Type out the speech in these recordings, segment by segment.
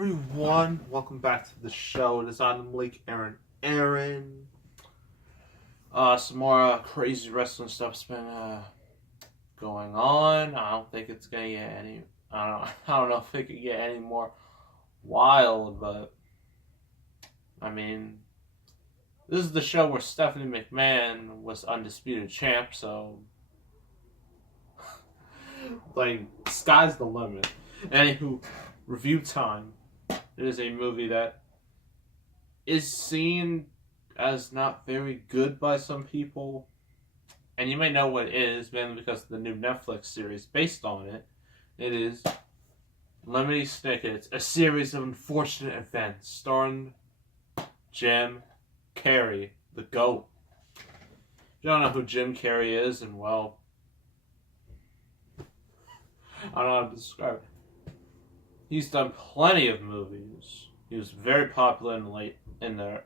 everyone, welcome back to the show. It is on Malik Aaron. Some more crazy wrestling stuff's been going on. I don't think it's gonna get any. I don't know if it could get any more wild, but I mean, this is the show where Stephanie McMahon was undisputed champ. So, like, sky's the limit. Anywho, review time. It is a movie that is seen as not very good by some people. And you may know what it is, mainly because of the new Netflix series based on it. It is Lemony Snicket, a series of unfortunate events starring Jim Carrey, the GOAT. If you don't know who Jim Carrey is, and well, I don't know how to describe it. He's done plenty of movies. He was very popular in the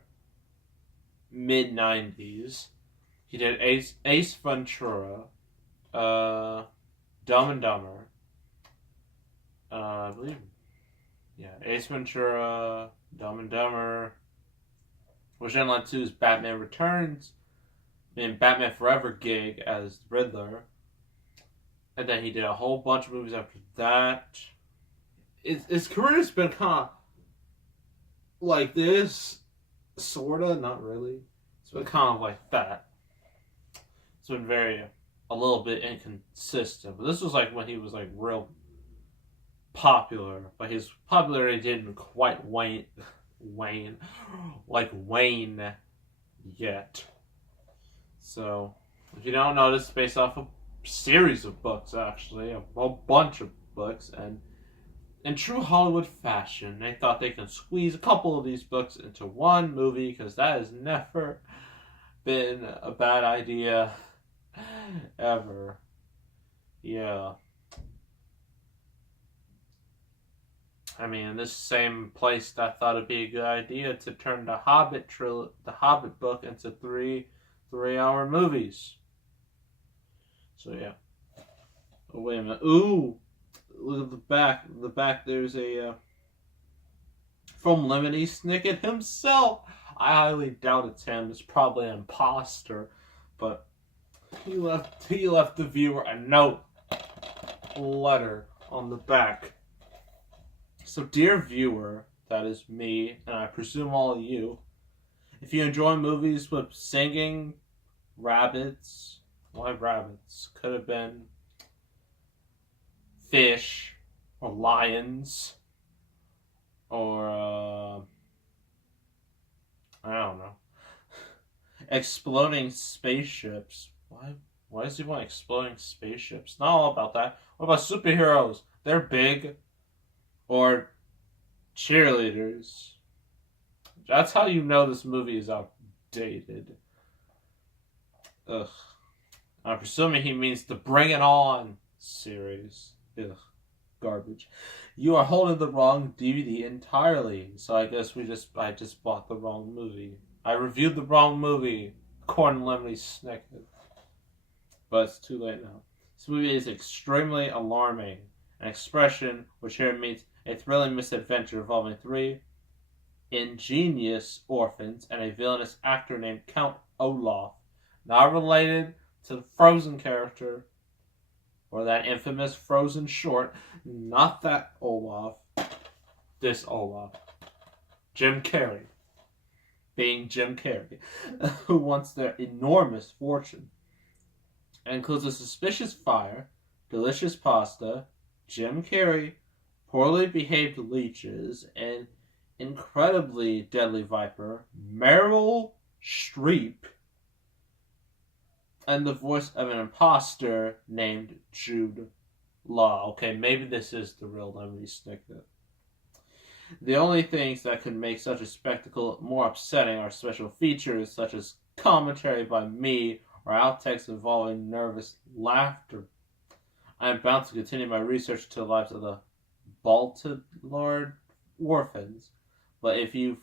mid '90s. He did Ace Ventura, Dumb and Dumber. I believe, Ace Ventura, Dumb and Dumber, which then led to his Batman Returns, and Batman Forever gig as Riddler. And then he did a whole bunch of movies after that. His career has been kind of like this, sorta, not really. It's been kind of like that. It's been a little bit inconsistent. But this was like when he was like real popular. But his popularity didn't quite wane yet. So, if you don't know, this is based off a series of books, actually. A whole bunch of books, and in true Hollywood fashion, they thought they could squeeze a couple of these books into one movie, because that has never been a bad idea ever. Yeah. I mean, this same place that thought it'd be a good idea to turn the Hobbit book into three-hour movies. So yeah. Oh, wait a minute. Ooh! Look at the back. The back, there's a from Lemony Snicket himself. I highly doubt it's him. It's probably an imposter, but he left the viewer a note, letter on the back. So, dear viewer, that is me, and I presume all of you. If you enjoy movies with singing, rabbits, why rabbits? Could have been fish, or lions, or, I don't know, exploding spaceships. Why does he want exploding spaceships? Not all about that. What about superheroes? They're big. Or cheerleaders. That's how you know this movie is outdated. Ugh. I'm presuming he means the Bring It On series. Ugh, garbage. You are holding the wrong DVD entirely. So I guess I just bought the wrong movie. I reviewed the wrong movie, according to Lemony Snicket. But it's too late now. This movie is extremely alarming. An expression which here means a thrilling misadventure involving three ingenious orphans and a villainous actor named Count Olaf, not related to the Frozen character, or that infamous Frozen short, not that Olaf, this Olaf. Jim Carrey, being Jim Carrey, who wants their enormous fortune. It includes a suspicious fire, delicious pasta, Jim Carrey, poorly behaved leeches, and incredibly deadly viper, Meryl Streep, and the voice of an imposter named Jude Law. Okay, maybe this is the real Lemony Snicket. The only things that could make such a spectacle more upsetting are special features such as commentary by me or outtakes involving nervous laughter. I am bound to continue my research to the lives of the Baltimore orphans, but you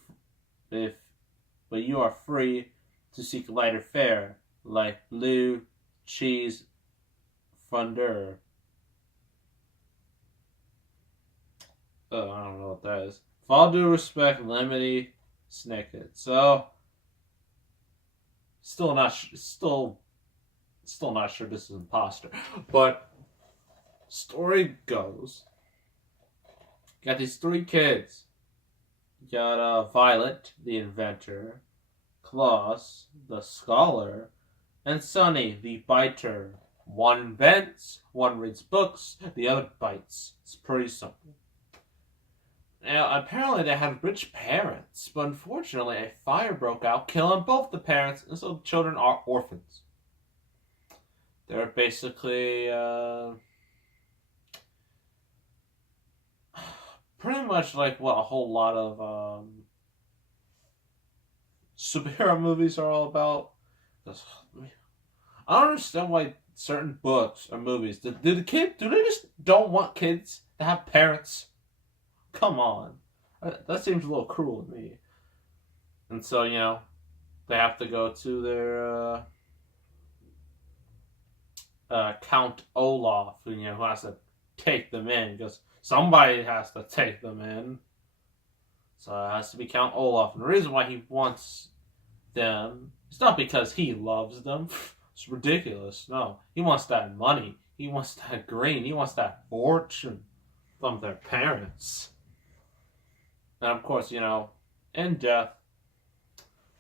are free to seek lighter fare, like blue cheese fondue. I don't know what that is. all due respect, Lemony Snicket. So, still not sure this is imposter, but story goes, you got these three kids. You got Violet, the inventor, Klaus, the scholar, and Sonny, the biter. One invents, one reads books, the other bites. It's pretty simple. Now, apparently they had rich parents, but unfortunately a fire broke out, killing both the parents, and so the children are orphans. They're basically, pretty much like what a whole lot of, superhero movies are all about. I don't understand why certain books or movies, do they just don't want kids to have parents? Come on. That seems a little cruel to me. And so, they have to go to their Count Olaf, who has to take them in, because somebody has to take them in. So it has to be Count Olaf. And the reason why he wants them, it's not because he loves them. It's ridiculous. No. He wants that money. He wants that green. He wants that fortune from their parents. And of course, in death,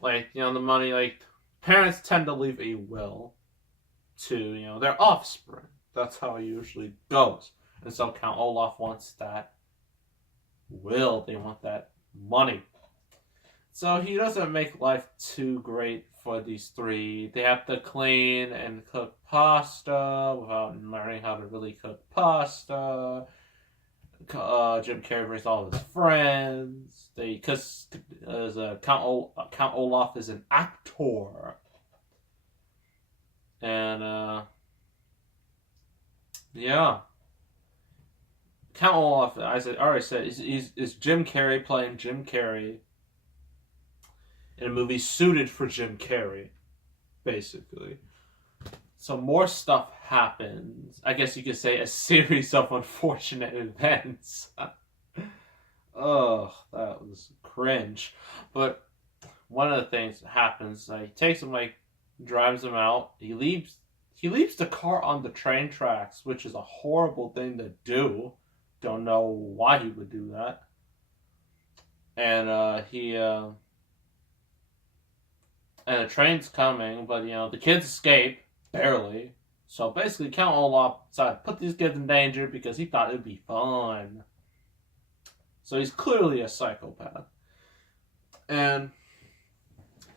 the money, parents tend to leave a will to, their offspring. That's how it usually goes. And so Count Olaf wants that will. They want that money. So he doesn't make life too great for these three. They have to clean and cook pasta without learning how to really cook pasta. Jim Carrey brings all of his friends. Because Count Olaf is an actor. And, yeah. Count Olaf, as I already said, is Jim Carrey playing Jim Carrey in a movie suited for Jim Carrey, basically. So more stuff happens. I guess you could say a series of unfortunate events. Oh, that was cringe. But one of the things that happens, he takes him, drives him out. He leaves the car on the train tracks, which is a horrible thing to do. Don't know why he would do that. And and the train's coming, but the kids escape barely. So basically, Count Olaf decided to put these kids in danger because he thought it would be fun. So he's clearly a psychopath. And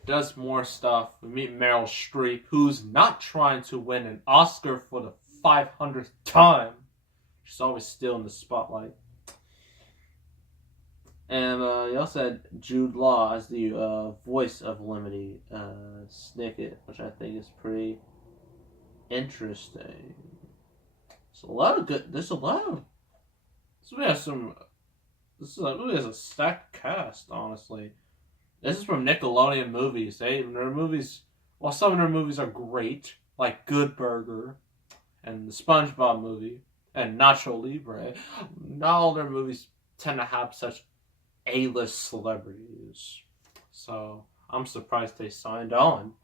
does more stuff. We meet Meryl Streep, who's not trying to win an Oscar for the 500th time. She's always still in the spotlight. And he also had Jude Law as the voice of Lemony Snicket, which I think is pretty interesting. There's a lot of good. This movie has a stacked cast, honestly. This is from Nickelodeon movies. Some of their movies are great, like Good Burger and the SpongeBob movie and Nacho Libre. Not all their movies tend to have such A-list celebrities. So I'm surprised they signed on.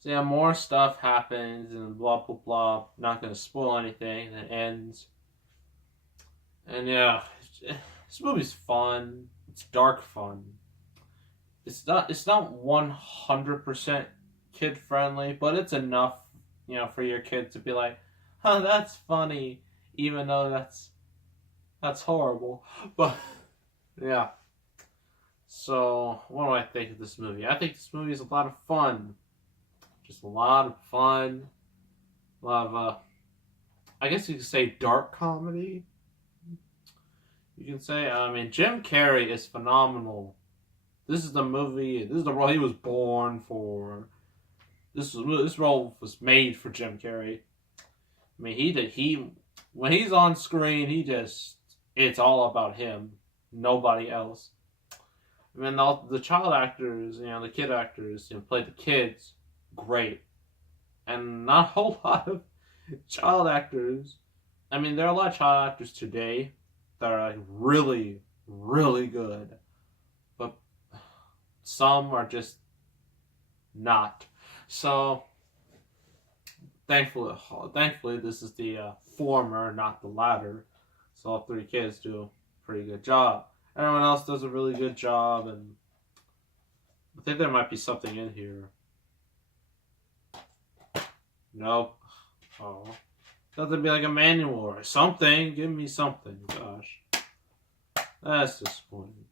So yeah, more stuff happens and blah blah blah. Not gonna spoil anything, and it ends. And yeah, this movie's fun. It's dark fun. It's not 100% kid friendly, but it's enough, for your kid to be like, "Huh, that's funny," even though that's horrible. But yeah. So what do I think of this movie? I think this movie is a lot of fun. Just a lot of fun. A lot of I guess you could say dark comedy. You can say, Jim Carrey is phenomenal. This is the movie. This is the role he was born for. This role was made for Jim Carrey. When he's on screen, it's all about him, nobody else. The child actors, the kid actors, play the kids great, and not a whole lot of child actors. There are a lot of child actors today that are really, really good, but some are just not. So thankfully, this is the former, not the latter. So all three kids do a pretty good job. Everyone else does a really good job, and I think there might be something in here. Nope. Oh. Doesn't be like a manual or something. Give me something. Gosh. That's disappointing.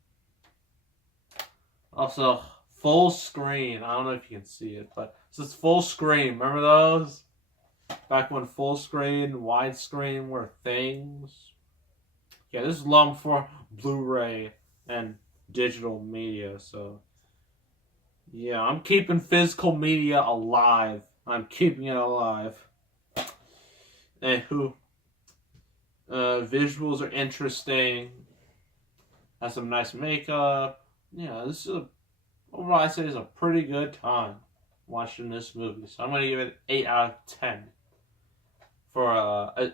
Also, full screen. I don't know if you can see it, but it says full screen. Remember those? Back when full screen, widescreen were things. Yeah, this is long for Blu-ray and digital media, so yeah, I'm keeping physical media alive. I'm keeping it alive. And visuals are interesting. Has some nice makeup. Yeah, this is overall I say is a pretty good time watching this movie. So I'm gonna give it 8 out of 10 for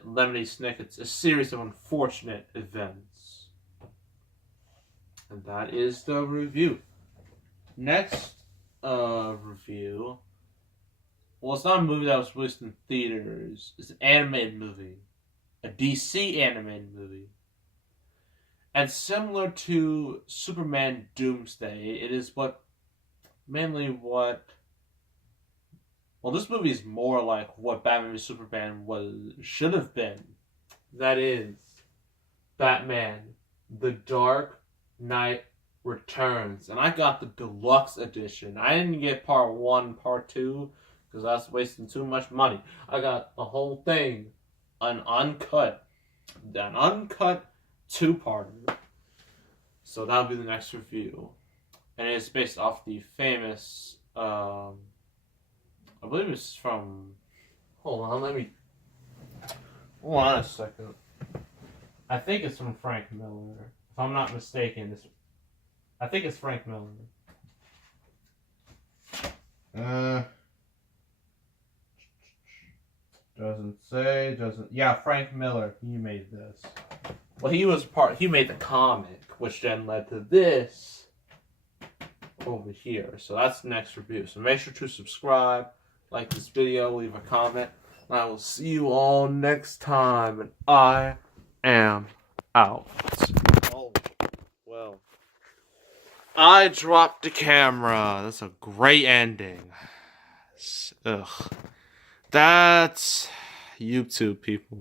Lemony Snicket's A Series of Unfortunate Events. And that is the review. Next review. Well, it's not a movie that was released in theaters. It's an animated movie. A DC animated movie. And similar to Superman Doomsday, it is well, this movie is more like what Batman v Superman should have been. That is, Batman: The Dark Knight Returns. And I got the deluxe edition. I didn't get part 1, part 2, because I was wasting too much money. I got the whole thing, an uncut 2-parter. So that'll be the next review. And it's based off the famous, I believe it's from, hold on a second. I think it's from Frank Miller. If I'm not mistaken, I think it's Frank Miller. Yeah, Frank Miller. He made this. Well, he made the comic, which then led to this over here. So that's the next review. So make sure to subscribe, like this video, leave a comment, and I will see you all next time. And I am out. Oh, well. I dropped the camera. That's a great ending. Ugh. That's YouTube, people.